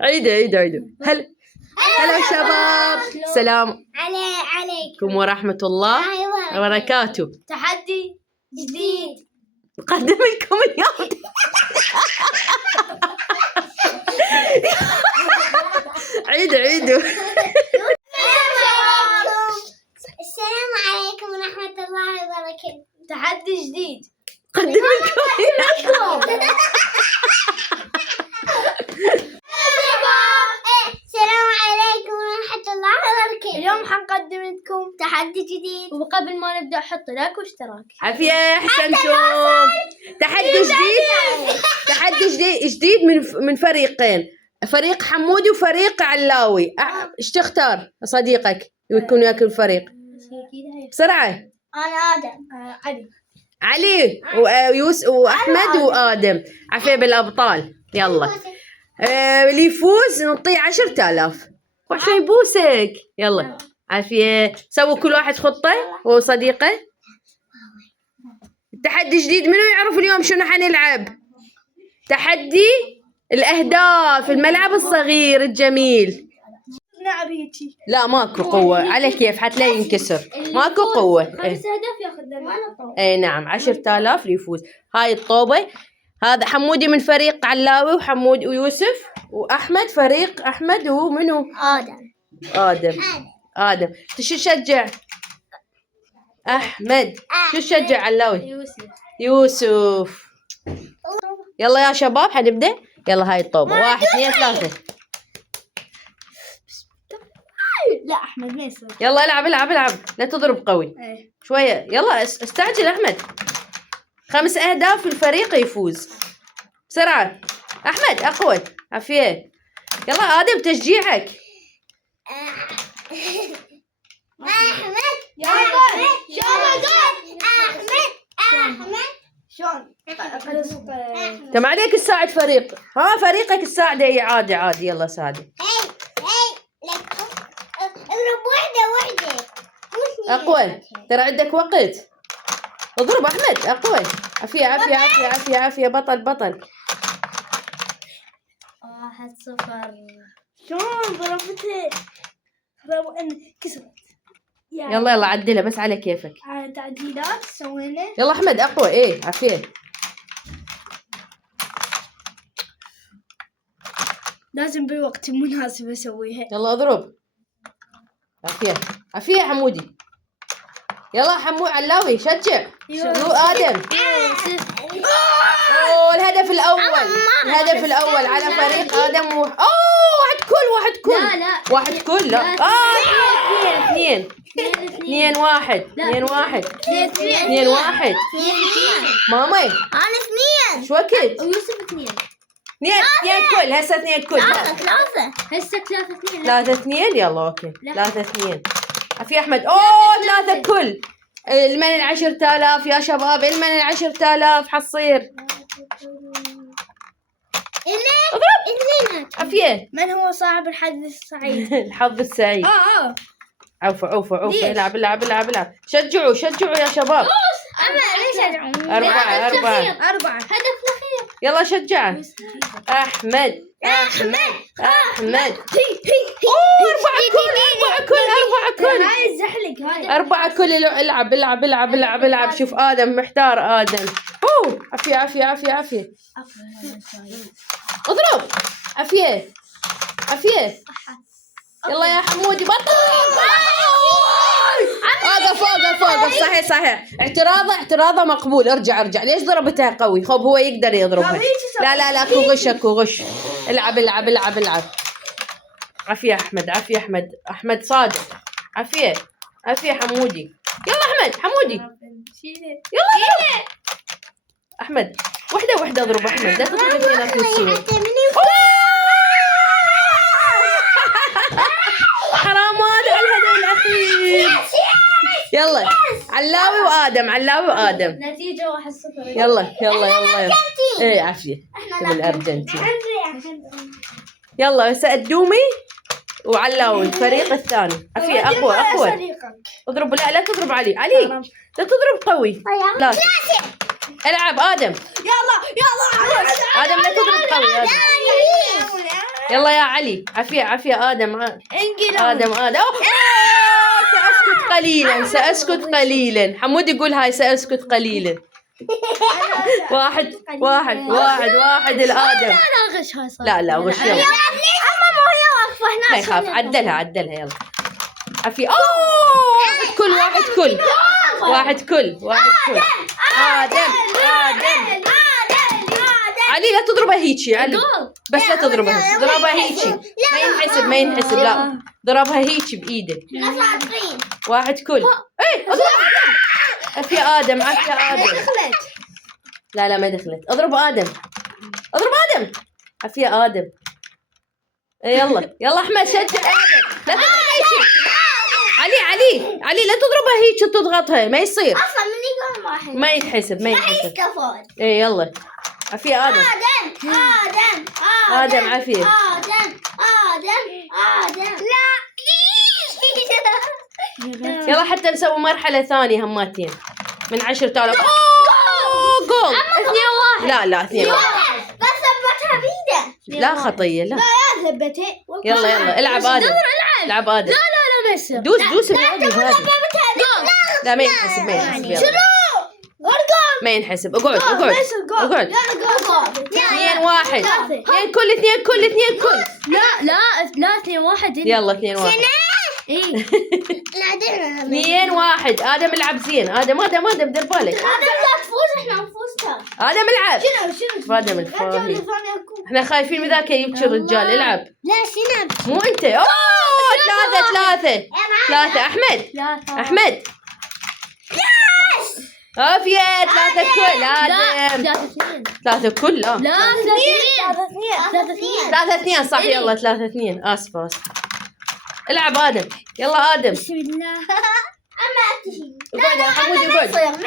عيدوا هلا شباب، السلام عليكم ورحمة الله وبركاته. تحدي جديد نقدم لكم اليوم عيدوا السلام عليكم ورحمة الله وبركاته. تحدي جديد نقدم لكم السلام عليكم ورحمة الله وبركاته. اليوم حنقدم لكم تحدي جديد، وقبل ما نبدأ حط لايك واشتراك. عافية، احسنتم. تحدي جديد من فريقين، فريق حمودي وفريق علاوي. ايش تختار صديقك يكون ياكل فريق؟ بسرعة. أنا آدم. علي وأحمد وآدم. عافية بالأبطال. يلا اللي يفوز نعطيه 10,000. وعشان يبوسك. يلا عافية. سووا كل واحد خطة وصديقه. تحدي جديد. منو يعرف اليوم شنو حنلعب؟ تحدي الأهداف، الملعب الصغير الجميل. لا ماكو قوة، على كيف حتى لا ينكسر، ماكو قوة. 5 أهداف ياخذ النقطة. اي نعم، 10,000 ليفوز. هاي الطوبة. هذا حمودي من فريق علاوي، وحمود ويوسف، وأحمد فريق أحمد. ومنو؟ آدم. شو تشجع؟ أحمد. شو تشجع علاوي؟ يوسف. يلا يا شباب حنبدأ. يلا هاي الطوبة. 1 2 3. لا أحمد ما يصير. يلا العب لا تضرب قوي. شوية. يلا استعجل أحمد. 5 أهداف الفريق يفوز. بسرعة أحمد. أقوى. عافية. يلا آدم تشجيعك. أحمد شلون؟ انت ما عليك تساعد فريق. ها فريقك تساعده. هي عادي. يلا ساعده. اضرب واحدة. أقوى. ترى عندك وقت. اضرب أحمد. أقوى. عافية. بطل. 1-0. شلون ضربته؟ كسرت. يلا عدلها بس على كيفك. تعديلات سوينا. يلا أحمد. أقوى. إيه عافية. لازم بالوقت المناسب اسويها. يلا اضرب. عافية حمودي. يلا علاوي شجع. شنو آدم؟ الهدف الأول على فريق آدم. واحد كل. لا. 2-1. مامي أنا 2. شو وقت؟ ويوسف 2. 2 كل. هسه 2 كل. 3. هسه 3-2. 3-2. يلا اوكي. 3-2. في احمد. 3 كل. المن 10,000 يا شباب. المن 10,000 حتصير. اثنين. عافية. من هو صاحب الحظ السعيد؟ الحظ السعيد. عوفوا. العب. شجعوا يا شباب. ليش أدعم؟ 4. هدف الأخير. يلا شجع. أحمد. 4 كل. هاي الزحلق هاي. 4 كل. العب. شوف آدم محتار. آدم. عافية. اضرب. عافية. يلا يا حمودي بطل. فوق. صحيح. اعتراضه مقبول. ارجع. ليش ضربتها قوي؟ خب هو يقدر يضربها. لا اكو غش. العب. عافية أحمد صادق. عافية حمودي. يلا حمودي. يلا أحمد. وحدة اضرب أحمد. لا تضرب اثنين في السور. حرام هذا الهدف الأخير. يلا علاوي وآدم. نتيجة 1-0. يلا. ايه عافية. من الأرجنتين. يلا هسه الدومي وعلاوي الفريق الثاني. عافية. أقوى. اضرب. لا تضرب علي. لا تضرب قوي. لا. العب آدم. يلا آدم لا تضرب قوي آدم. يلا يا علي. عافية آدم. آدم أوه. سأسكت قليلا سأسكت قليلا. حمود يقول هاي سأسكت قليلا. واحد الآدم. لا غش هاي صار. لا غش. يلا ما يخاف. عدلها يلا. عافية. واحد كل. آدم. علي لا تضربها هيجي علي. بس لا تضربها. ضربها هيجي. ما ينحسب لا. ضربها هيجي بإيدك. واحد كل. اي عافية آدم. لا ما دخلت. اضرب آدم. عافية آدم. يلا أحمد شجع آدم. لا تضربها هيجي. علي لا تضربها هيجي تضغطها. ما يصير. اصلا مني قول واحد. ما ينحسب. ايه يلا. عافية آدم. عافية. لا يلا حتى نسوي مرحلة ثانية هماتين من 10,000. جول. 2-1. لا 2-1. بس ثبتها بيده. لا خطية لا. ثبتها. يلا العب آدم. العب آدم. لا ما يصير. دوس بهذه هذه. لا ما ينحسب. يلا. ما ينحسب. اقعد. 2-1. 2 كل. لا 2-1. يلا 2-1. ايه 2-1. آدم العب زين. آدم دير بالك. لا تفوز. احنا نفوز ترى. آدم العب. شنو آدم الفاهي. احنا خايفين من ذاك يبكي الرجال. العب. لا شنو مو انت. 3 أحمد. عافية. 3 كل. آدم 3 كل. لا 3-2 صح. يلا 3-2. آسفة. العب آدم. يلا آدم. بسم الله. اما اتشي. اقعد يا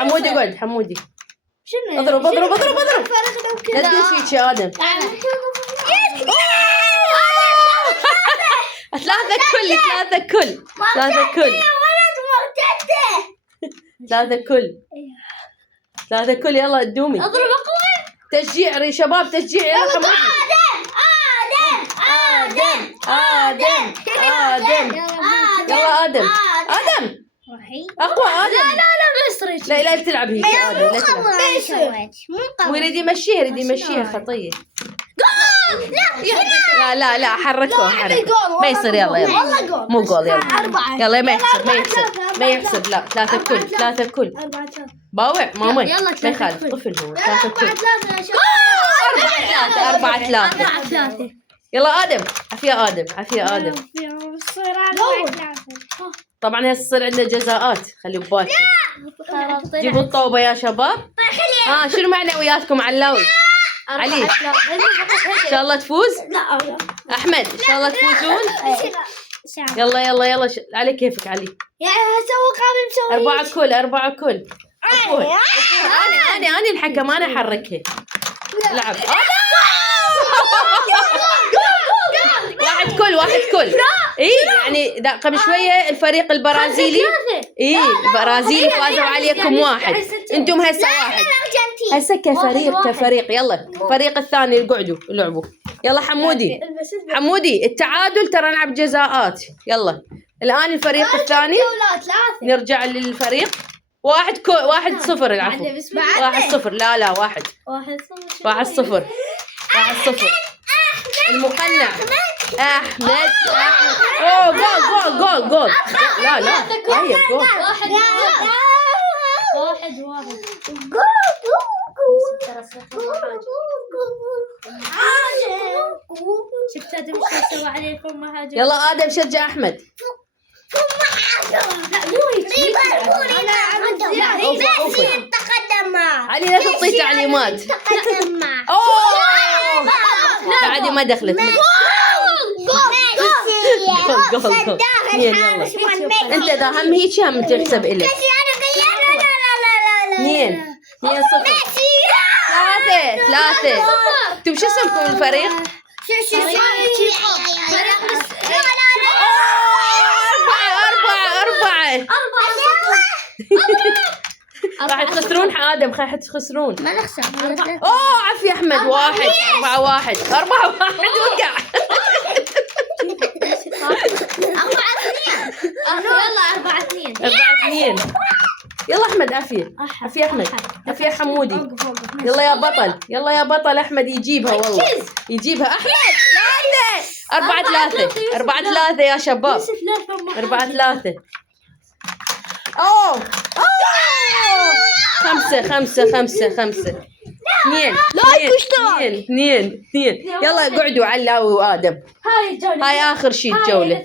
حمودي. اقعد حمودي. شنو؟ اضرب. لا تدوس فيك يا آدم. 3 كل. 3 كل. يلا قدومي. اضرب اقوى. تشجيع يا شباب. تشجيع. يلا حمودي. آدم. يلا آدم. أقوى آدم. لا ما يصير. لا تلعب هيك آدم. لا تلعب. ويريد يمشيها خطية. لا حركوها. ما يصير. يلا مو جول. يلا ما يحسب. لا 3 كل. باوع ماما. ما يخالف. طفل هو. 3 كل. 4-3. يلا آدم. عافية آدم. طبعا هسه تصير عندنا جزاءات. خلوا ببالكم. جيبوا الطوبة يا شباب. شنو معنوياتكم علاوي؟ علي ان شاء الله تفوز. احمد ان شاء الله تفوزون. يلا علي كيفك علي. يعني هسوي قابل 4 كل. انا الحكم. انا احركها. العب. 1 كل. اي يعني قبل شويه الفريق البرازيلي. البرازيلي فازوا عليكم 1. انتم هسه 1. هسه كفريق. يلا الفريق الثاني اقعدوا العبوا. يلا حمودي التعادل ترى نلعب جزاءات. يلا الان الفريق الثاني. نرجع للفريق. 1-0. العفو 1-0. لا 1-0. المقنع أحمد. جول. لا هي جول. 1-1. شفت ادم شو سوى عليكم مهاجم. يلا آدم شجع أحمد. علي لا تعطي تعليمات. بعد ما دخلت. جول. انت اذا هم هيك هم تحسب الك. 2-0. 3. انتم شو اسمكم الفريق؟ 4. راح تخسرون آدم، راح تخسرون. ما نخسر. اوه عافية احمد. 1 4 1 4 1 وقع. 4-2. 4-2. يلا احمد عافية. عافية احمد. عافية حمودي. يلا يا بطل، يلا يا بطل. احمد يجيبها والله، يجيبها احمد. 4-3. 4-3 يا شباب. 4-3. اوه 5. 2. يلا قعدوا علاوي وادم. هاي اخر شيء الجولة.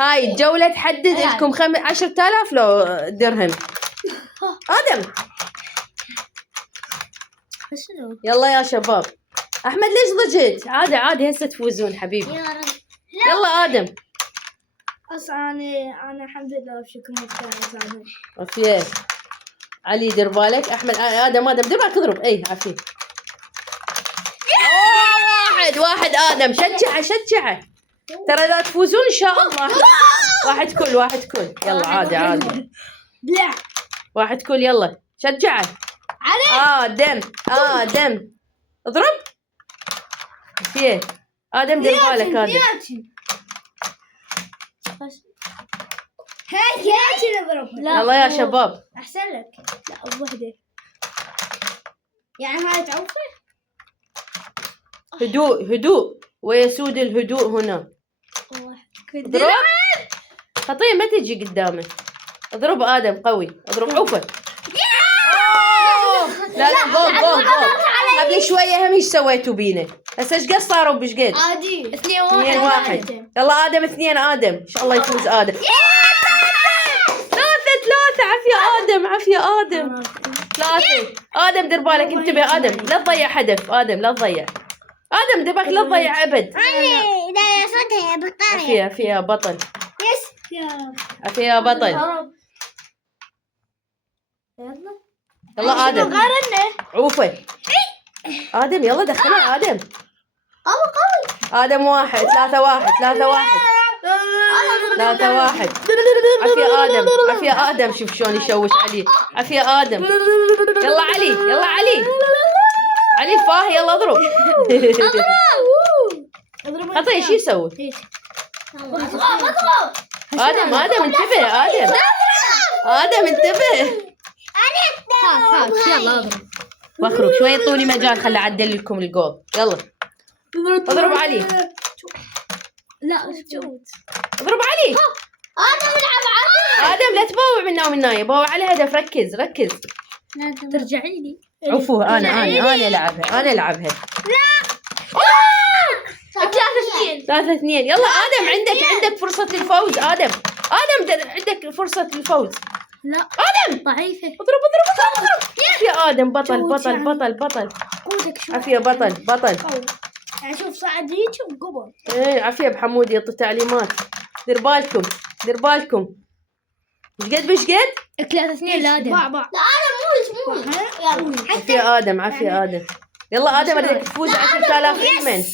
هاي الجولة تحدد لكم 10,000 لو درهم. ادم يلا يا شباب. احمد ليش ضجت؟ عادي هسه تفوزون حبيبي. يلا ادم. انا الحمد لله بشكل مستعد. عافية علي. دير بالك احمد. ادم دير بالك اضرب. اي عافية. 1 ادم. شجعه ترى لا تفوزون ان شاء الله. واحد كل. يلا عادي. بلا 1 كل. يلا شجعه. ادم اضرب. عافية ادم. دير بالك ادم. هاي نضربها. يلا يا شباب. احسن لك. لا بوحده يعني هاي تعوفه. هدوء ويسود الهدوء هنا. اضرب. خطية ما تجي قدامه. اضرب ادم قوي. اضرب عوفه. لا جول. قبل شوية هم ايش سويتوا بينا؟ هسه ايش قد صاروا بشقد؟ عادي 2-1. يلا ادم 2. ادم ان شاء الله يفوز ادم. 3. عافية ادم. 3. ادم دير بالك. انتبه ادم لا تضيع هدف. ادم لا تضيع. ادم دير بالك لا تضيع ابد. لا يا صدق يا بطارية. عافية يا بطل. يا عافية يا بطل. يلا ادم. عوفه. ادم يلا دخلها ادم. ادم 1 3-1. 3-1. عافية ادم. شوف شلون يشوش علي. عافية ادم. يلا علي. علي فاهي. يلا اضرب. خطية شو يسوي؟ ادم انتبه. ادم انتبه. يلا اضرب. وخروا شوي. طولي مجال خلي اعدل لكم الجول. يلا اضرب علي. لا شوت. اضرب علي. ادم لا تباوع منا ومنايا. باوع على هدف. ركز. ترجعي لي. عفوه. انا العبها. 3-2. يلا ادم عندك فرصة الفوز. ادم عندك فرصة الفوز. لا ادم ضعيفة. اضرب. يا ادم بطل. عافية بطل. يعني شوف صعد هيك وقبل. ايه عافية بحمود يعطي تعليمات. دير بالكم. بشقد 3-2 لادم. لا انا مو عافية ادم. يلا ادم اريدك تفوز 10,000 المن.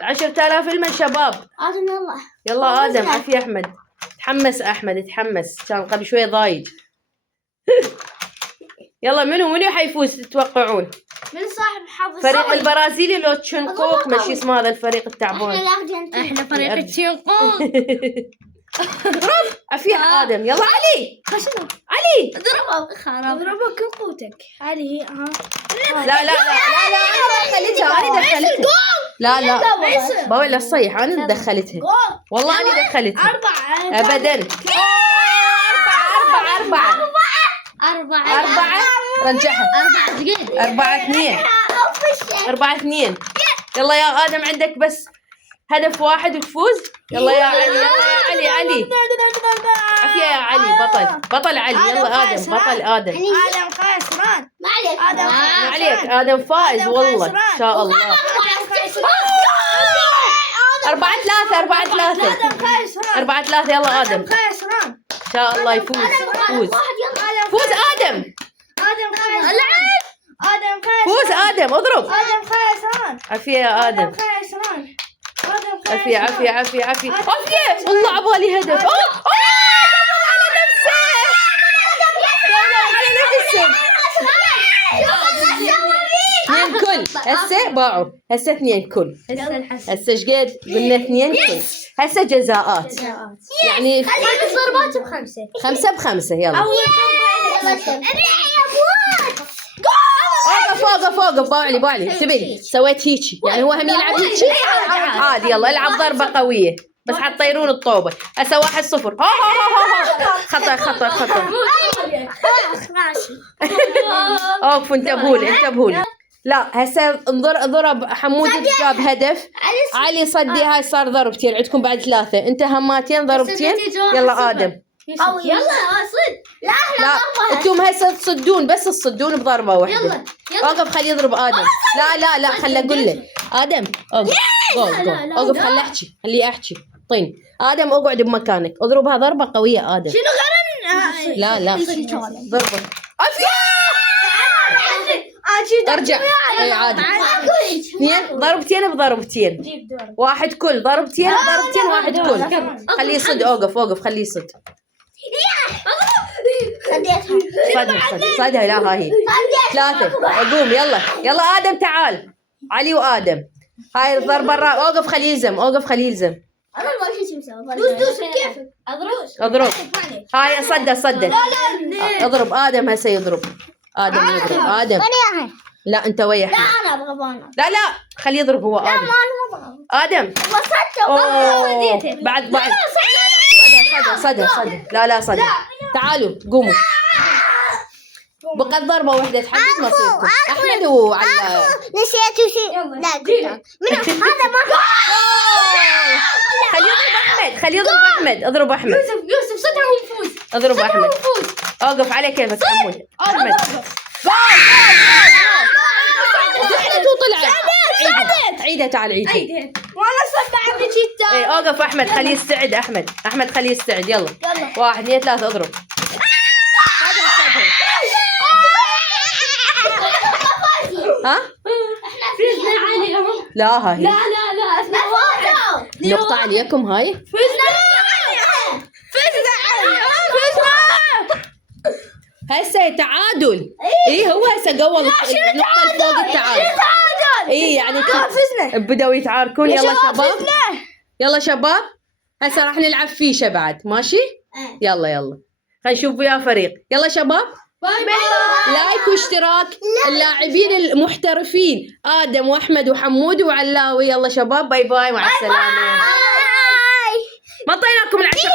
10,000 المن شباب. يلا ادم. عافية احمد. تحمس كان قبل شوي ضايج. يلا منو حيفوز تتوقعون؟ من صاحب حظ فريق البرازيلي لو تشنقوق ما شي اسمه هذا الفريق التعبان. احنا فريق تشنقوق. اضرب. عافية ادم. يلا علي. علي اضربه كل قوتك. علي هي لا انا دخلتها. لا باوي لا تصيح. انا دخلتها والله. انا دخلتها 4 ابدا. 4 رجعها. 4-2. يلا يا ادم عندك بس هدف واحد وتفوز. يلا يا علي. عافية يا علي. بطل علي. يلا ادم بطل. ادم خسران. ما عليك. ادم فائز والله ان شاء الله. 4-3. 4-3. يلا ادم ان شاء الله يفوز. فوز ادم. فوز ادم. اضرب. عافية يا ادم. عافية. والله عبالي هدف. على نفسه. كل هسه باعوا هسه 2 كل هسه ايش قد قلنا 2 كل هسه جزاءات يعني الضربات ب5 5 ب5 يلا اوقف باعلي تبي سويت هيجي يعني هو هم يلعب هيجي عادي يلا العب ضربة قوية بس حتطيرون الطوبة هسه 1-0 خطأ اوقفوا انتبهوا لي لا هسه ضرب حمود جاب هدف علي صدي هاي صار ضربتين عندكم بعد 3 انت هماتين ضربتين يلا آدم يلا صد لا انتم هسه تصدون بس تصدون بضربة واحدة اوقف خليه يضرب آدم لا خليه اقول له آدم اوقف خليه احكي خليه احكي طين آدم اقعد بمكانك اضربها ضربة قوية آدم شنو غير لا ضربة ارجع اي عادي 2 ضربتين بضربتين 1 كل ضربتين 1 كل خليه يصد اوقف خليه يصد صدها لا هاي 3 قوم يلا آدم تعال علي وآدم هاي الضربة اوقف خليه يلزم انا ما شو مسوي دوس كيف اضرب هاي صدت اضرب آدم هسه يضرب آدم لا انت ويا لا انا ابغى بانا لا خليه يضرب هو آدم وصدته بعد صدى لا صدى تعالوا قوموا بقت ضربة واحدة تحدد مصيركم أحمد وعلى نسيت شيء لا هذا ما اضرب أحمد يوسف صدها ونفوز اضرب أحمد اوقف على كيفك حمود أحمد عيدها تعال عيدها والله صدع عندي شيء ايه اوقف أحمد خليه يستعد أحمد خليه يستعد يلا 1 2 3 اضرب ها فزنا عليهم لا هاي لا احنا فوزوا نقطة عليكم هاي فزنا هسه تعادل ايه هو هسه قوى نقطة فوق التعادل ايه يعني بدأوا يتعاركون يلا شباب هسه راح نلعب فيشة بعد ماشي يلا خلينا نشوف ويا فريق يلا شباب لايك واشتراك اللاعبين المحترفين آدم وأحمد وحمود وعلاوي يلا شباب باي مع السلامة ما طيناكم العشاء